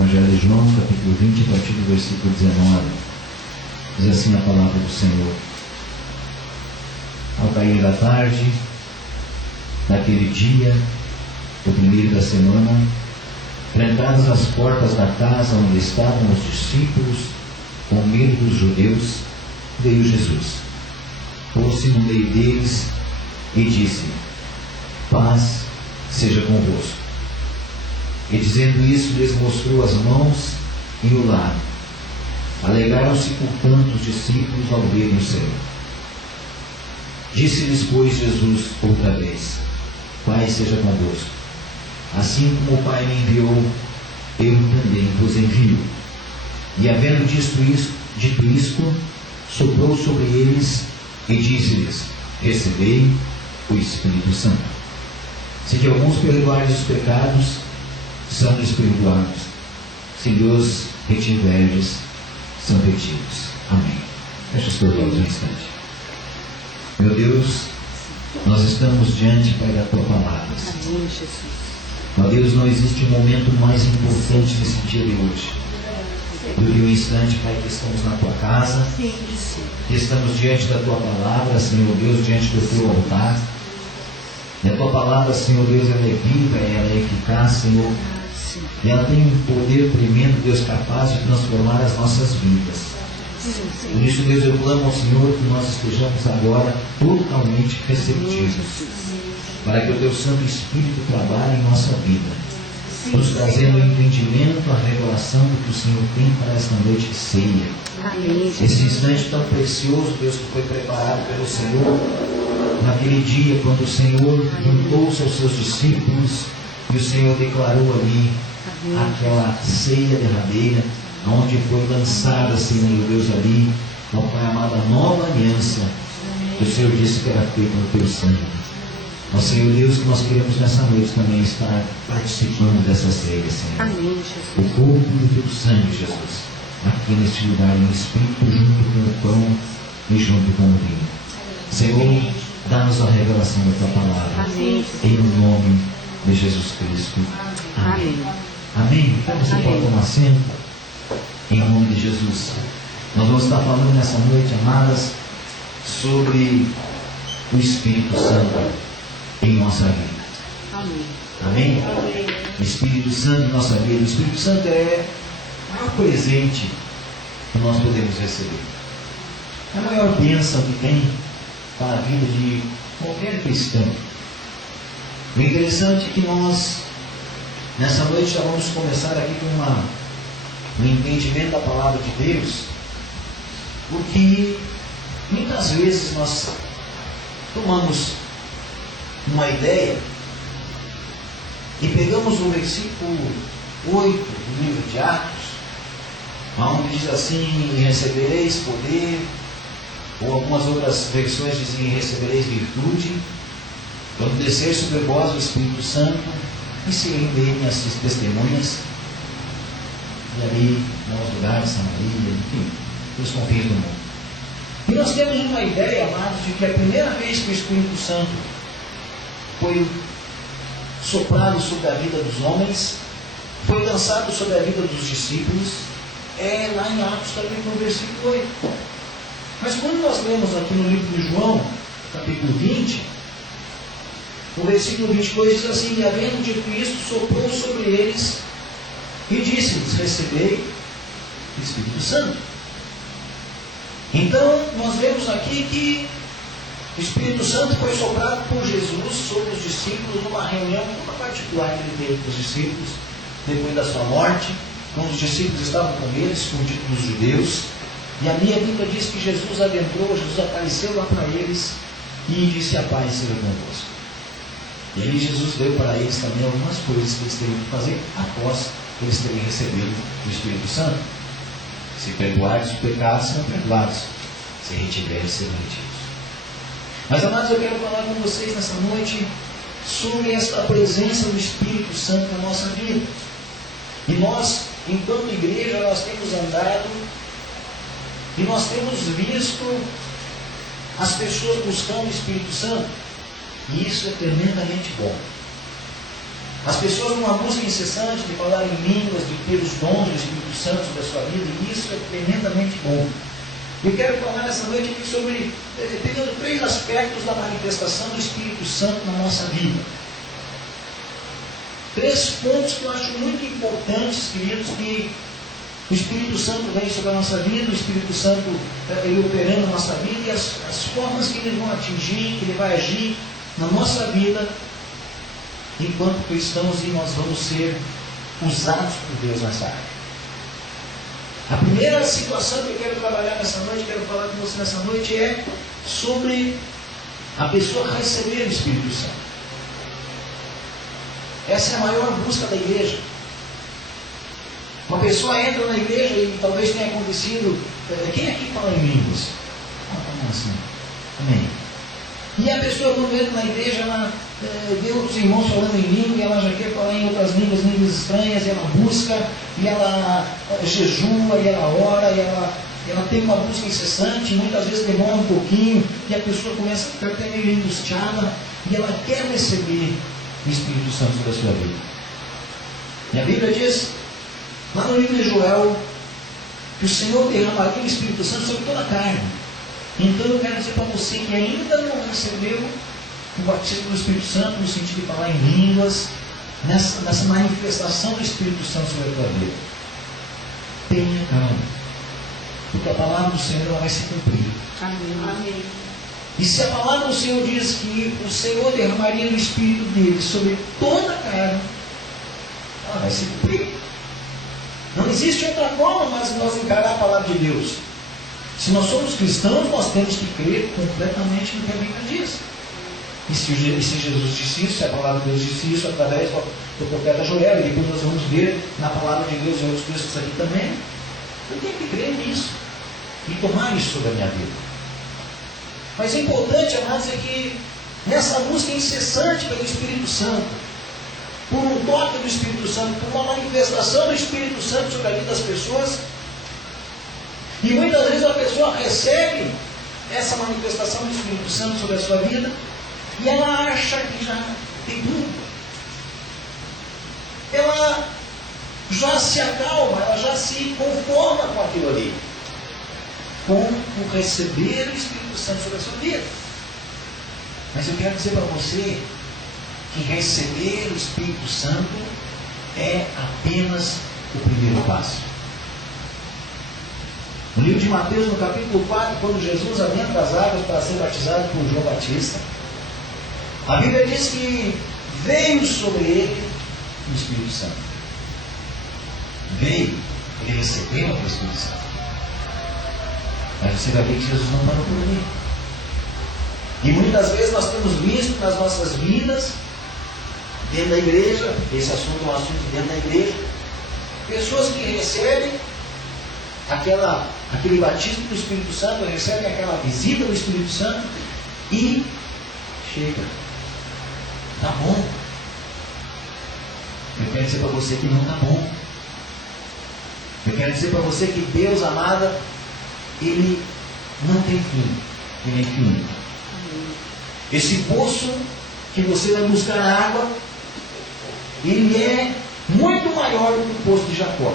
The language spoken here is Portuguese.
Evangelho de João, capítulo 20, a partir do versículo 19. Diz assim a palavra do Senhor. Ao cair da tarde, naquele dia, o primeiro da semana, trancadas as portas da casa onde estavam os discípulos, com medo dos judeus, veio Jesus. Pôs-se no meio deles e disse: paz seja convosco. E dizendo isso, lhes mostrou as mãos e o lado. Alegraram-se portanto os discípulos ao verem o Senhor. Disse-lhes, pois, Jesus outra vez: paz seja convosco. Assim como o Pai me enviou, eu também vos envio. E havendo dito isto, soprou sobre eles e disse-lhes: recebei o Espírito Santo. Se de alguns perdoardes os pecados, são-lhes perdoados. Se lhes retiverdes, são retidos. Amém. Feche os teus olhos um instante. Meu Deus, nós estamos diante, Pai, da Tua Palavra. Amém, Jesus. Ó Deus, não existe momento mais importante nesse dia de hoje do que o instante, Pai, que estamos na Tua casa, que estamos diante da Tua Palavra, Senhor Deus, diante do Teu altar. E a Tua Palavra, Senhor Deus, ela é viva, ela é eficaz, Senhor. E ela tem um poder tremendo, Deus, capaz de transformar as nossas vidas. Por isso, Deus, eu clamo ao Senhor que nós estejamos agora totalmente receptivos, para que o Teu Santo Espírito trabalhe em nossa vida, nos trazendo o entendimento, a revelação do que o Senhor tem para esta noite de ceia. Amém. Esse instante tão precioso, Deus, que foi preparado pelo Senhor, naquele dia, quando o Senhor juntou-se aos seus discípulos, e o Senhor declarou ali aquela ceia derradeira, onde foi lançada, Senhor Deus, ali, ó Pai amado, a nova aliança, que o Senhor disse que era feita no Teu sangue. Ó Senhor Deus, que nós queremos nessa noite também estar participando dessa ceia, Senhor. Amém, Jesus. O corpo do Teu sangue, Jesus, aqui neste lugar, em espírito, junto com o pão e junto com o vinho. Senhor, dá-nos a revelação da Tua palavra. Amém. Em nome de Jesus Cristo. Amém. Amém. Então você pode tomar assento. Em nome de Jesus. Nós vamos estar falando nessa noite, amadas, sobre o Espírito Santo em nossa vida. Amém. Amém? Amém. O Espírito Santo em nossa vida. O Espírito Santo é o maior presente que nós podemos receber. É a maior bênção que tem para a vida de qualquer cristão. O interessante é que nós, nessa noite, já vamos começar aqui com um entendimento da palavra de Deus, porque muitas vezes nós tomamos uma ideia e pegamos o versículo 8 do livro de Atos, onde diz assim: recebereis poder, ou algumas outras versões dizem: recebereis virtude, quando descer sobre vós o Espírito Santo, e serem minhas testemunhas. E ali, nos lugares, Samaria, enfim, os confins do mundo. E nós temos uma ideia, amados, de que a primeira vez que o Espírito Santo foi soprado sobre a vida dos homens, foi lançado sobre a vida dos discípulos, é lá em Atos, capítulo no versículo 8. Mas quando nós lemos aqui no livro de João, capítulo 20, o versículo 22 diz assim: e havendo dito isto, soprou sobre eles e disse-lhes: recebei o Espírito Santo. Então, nós vemos aqui que o Espírito Santo foi soprado por Jesus sobre os discípulos numa reunião muito particular que ele teve com os discípulos, depois da sua morte, quando os discípulos estavam com medo, escondidos dos judeus. E ali a Bíblia diz que Jesus adentrou, Jesus apareceu lá para eles e disse: a paz seja convosco. E aí Jesus deu para eles também algumas coisas que eles teriam que fazer após eles terem recebido o Espírito Santo. Se perdoardes os pecados, serão perdoados. Se retiverem, serão retidos. Mas, amados, eu quero falar com vocês nessa noite sobre esta presença do Espírito Santo na nossa vida. E nós, enquanto igreja, nós temos andado e nós temos visto as pessoas buscando o Espírito Santo. E isso é tremendamente bom. As pessoas numa busca incessante de falar em línguas, de ter os dons do Espírito Santo sobre a sua vida, e isso é tremendamente bom. Eu quero falar nessa noite aqui sobre, pegando 3 aspectos da manifestação do Espírito Santo na nossa vida. 3 pontos que eu acho muito importantes, queridos, que o Espírito Santo vem sobre a nossa vida, o Espírito Santo ele operando na nossa vida, e as formas que ele vai atingir, que ele vai agir na nossa vida, enquanto cristãos, e nós vamos ser usados por Deus nessa área. A primeira situação que eu quero trabalhar nessa noite, quero falar com você nessa noite, é sobre a pessoa receber o Espírito Santo. Essa é a maior busca da igreja. Uma pessoa entra na igreja e talvez tenha acontecido. Quem aqui fala em línguas? Assim. Amém. E a pessoa, quando entra na igreja, ela vê outros irmãos falando em língua, e ela já quer falar em outras línguas, línguas estranhas, e ela busca, e ela jejua, e ela ora, e ela tem uma busca incessante, e muitas vezes demora um pouquinho, e a pessoa começa a ficar até meio angustiada, e ela quer receber o Espírito Santo sobre a sua vida. E a Bíblia diz, lá no livro de Joel, que o Senhor derramaria o Espírito Santo sobre toda a carne. Então eu quero dizer para você que ainda não recebeu o batismo do Espírito Santo, no sentido de falar em línguas, nessa manifestação do Espírito Santo sobre a tua vida. Tenha calma, porque a palavra do Senhor ela vai se cumprir. Amém. Amém. E se a palavra do Senhor diz que o Senhor derramaria o Espírito dele sobre toda a carne, ela vai se cumprir. Não existe outra forma mas nós encarar a palavra de Deus. Se nós somos cristãos, nós temos que crer completamente no que a Bíblia diz. E se Jesus disse isso, se a palavra de Deus disse isso através do profeta Joel, e depois nós vamos ver na palavra de Deus em outros textos aqui também, eu tenho que crer nisso e tomar isso sobre a minha vida. Mas é importante, amados, é que nessa busca incessante pelo Espírito Santo, por um toque do Espírito Santo, por uma manifestação do Espírito Santo sobre a vida das pessoas, e muitas vezes a pessoa recebe essa manifestação do Espírito Santo sobre a sua vida, e ela acha que já tem tudo. Ela já se acalma, ela já se conforma com aquilo ali, com o receber o Espírito Santo sobre a sua vida. Mas eu quero dizer para você que receber o Espírito Santo é apenas o primeiro passo. No livro de Mateus, no capítulo 4, quando Jesus adentra as águas para ser batizado por João Batista, a Bíblia diz que veio sobre ele o Espírito Santo. Veio, ele recebeu o Espírito Santo. Mas você vai ver que Jesus não parou por ali. E muitas vezes nós temos visto nas nossas vidas, dentro da igreja, esse assunto é um assunto dentro da igreja, pessoas que recebem aquele batismo do Espírito Santo, recebem aquela visita do Espírito Santo e chega. Tá bom. Eu quero dizer para você que não tá bom. Eu quero dizer para você que Deus, amada, Ele não tem fim. Ele é infinito. Esse poço que você vai buscar água, ele é muito maior do que o poço de Jacó.